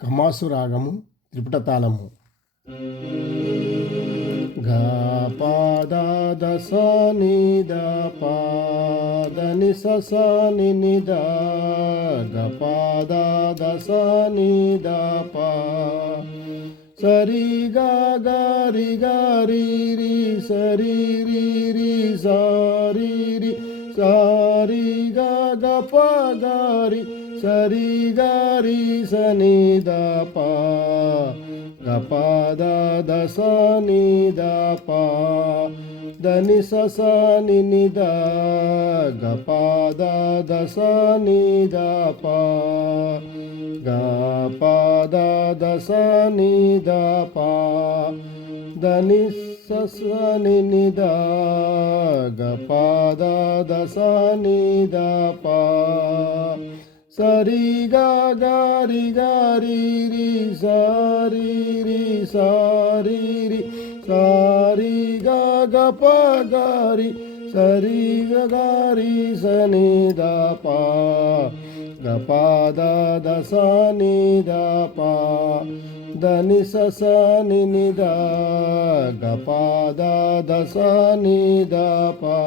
కమాసు రాగము త్రిపుట తాళము. గ పాద దస ని ద పాద ని స స ని ని ద గ పాద దస ని ద పా సరి గ గ రి గ రి రి సరి రి రి సారి రి సారి గ గ ప గ రి సరి గ రి స ని ద పా గ ప ద ద స ని ద పా ద ని స స ని ని ద గ ప ద ద స ని ద పా గ ప ద ద స ని ద పా ద ని స స ని ని ద గ ప ద ద స ని ద పా సరి గ గ రి గ రి రి సారి రి సారి రి సారి గ గ ప గ రి సరి గ గ రి స ని ద పా గ ప ద ద స ని ద పా ద ని స స ని ని ద గ ప ద ద స ని ద పా.